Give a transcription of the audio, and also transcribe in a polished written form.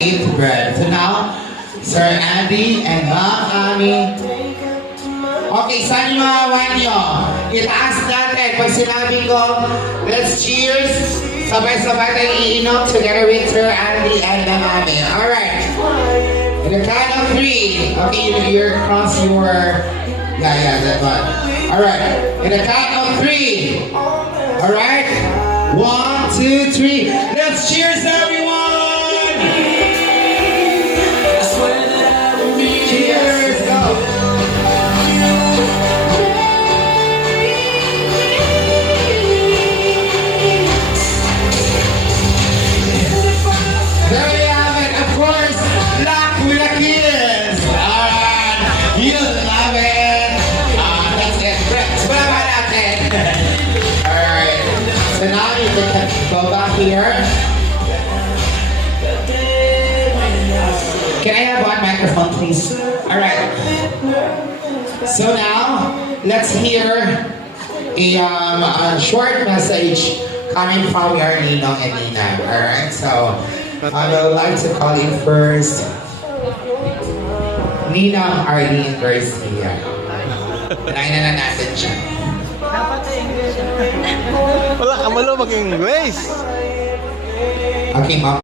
bread. So now, Sir Andy and Ma'am Ami. Okay, saan yung mga one nyo? Itaas natin. Pag sinabi ko, let's cheers. Sabay-sabay tayo iinom together with Sir Andy and Ma'am Ami. Alright. In the count of 3. Okay, you're cross your... Yeah, that one. Alright. In the count of 3. Alright. 1, 2, 3. Let's cheers, everyone! Cheers! Go! There you have it, of course, Lock with a Kiss! Alright, you love it! That's it. Salamat natin! Alright, so now you can go back here. Can I have one microphone, please? Alright. So now, let's hear a short message coming from your Ninong and Nina. Alright, so I would like to call in first Ninang Arlene Garcia. Naina na natin siya. Wala ka malo mag-English. Okay, ma'am.